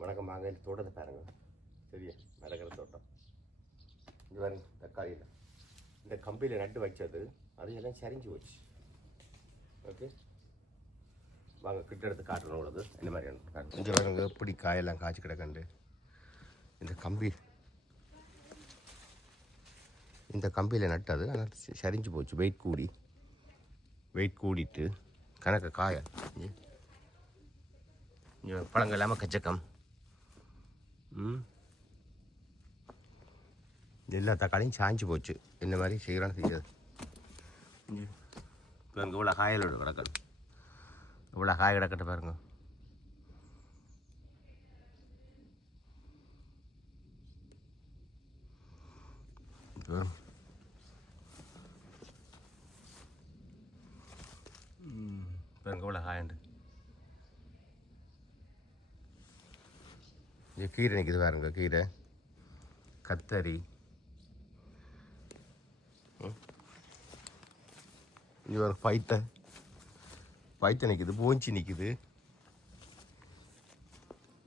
வணக்கம். வாங்க இந்த தோட்டத்தை பாருங்க. சரியா மரகர தோட்டம். இது பாருங்க தக்காளியில் இந்த கம்பியில் நட்டு வச்சது அது எல்லாம் சரிஞ்சு போச்சு. ஓகே வாங்க கிட்ட எடுத்து காட்டணும். உள்ளது இந்த மாதிரியான காட்டு இங்கே பாருங்க எப்படி காயெல்லாம் காய்ச்சி கிடக்கண்டு. இந்த கம்பியில் நட்டது ஆனால் சரிஞ்சு போச்சு. வெயிட் கூடிட்டு கணக்கு காய பழங்கள் இல்லாமல் கச்சக்கம். எல்லா தக்காளியும் சாய்ஞ்சி போச்சு. இந்த மாதிரி செய்கிறான்னு செய்யாது. இப்போ இங்கே இவ்வளோ காயில் கிடக்கணும். இவ்வளோ காய் கிடக்கட்ட பாருங்க. பாருங்க இவ்வளோ காயண்டு. இங்கே கீரை நிற்கிது பாருங்க. கீரை கத்தரி இங்கே ஒரு பைத்த நிற்கிது. பூஞ்சி நிற்கிது.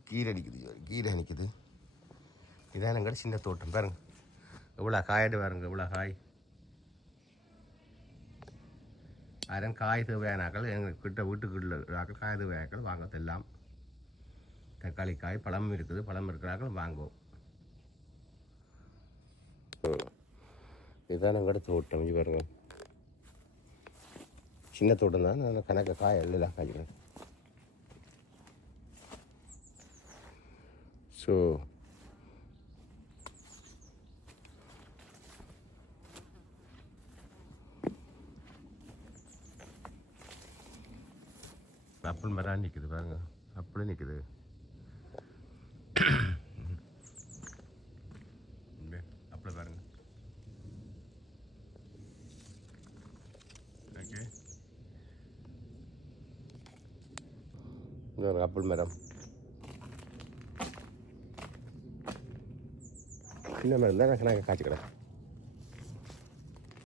கீரை நிற்கிது. இதான் எங்கட சின்ன தோட்டம் பாருங்க. இவ்வளோ காயாடு பாருங்க. இவ்வளோ காய் அதன் காய் தேவையானாக்கள் எங்கள் கிட்ட வீட்டுக்குள்ள காய் தேவையாக்கள் வாங்கத்தெல்லாம். தக்காளி காய் பழம் இருக்குது. பழம் இருக்கிறார்கள் வாங்குவோம். இதுதான் எங்கட தோட்டம். இங்கே பாருங்க சின்ன தோட்டம் தான். நான் கணக்க காய் எல்லாம் காய்க்கிறேன். ஸோ ஆப்பிள் மரம் நிற்குது பாருங்க. அப்படியே நிற்குது. அப்படியே பாருங்க. ஓகே இன்னொரு ஆப்பிள் மரம். சின்ன மரம் தான் கணக்கு காய்ச்சிக்கிறேன்.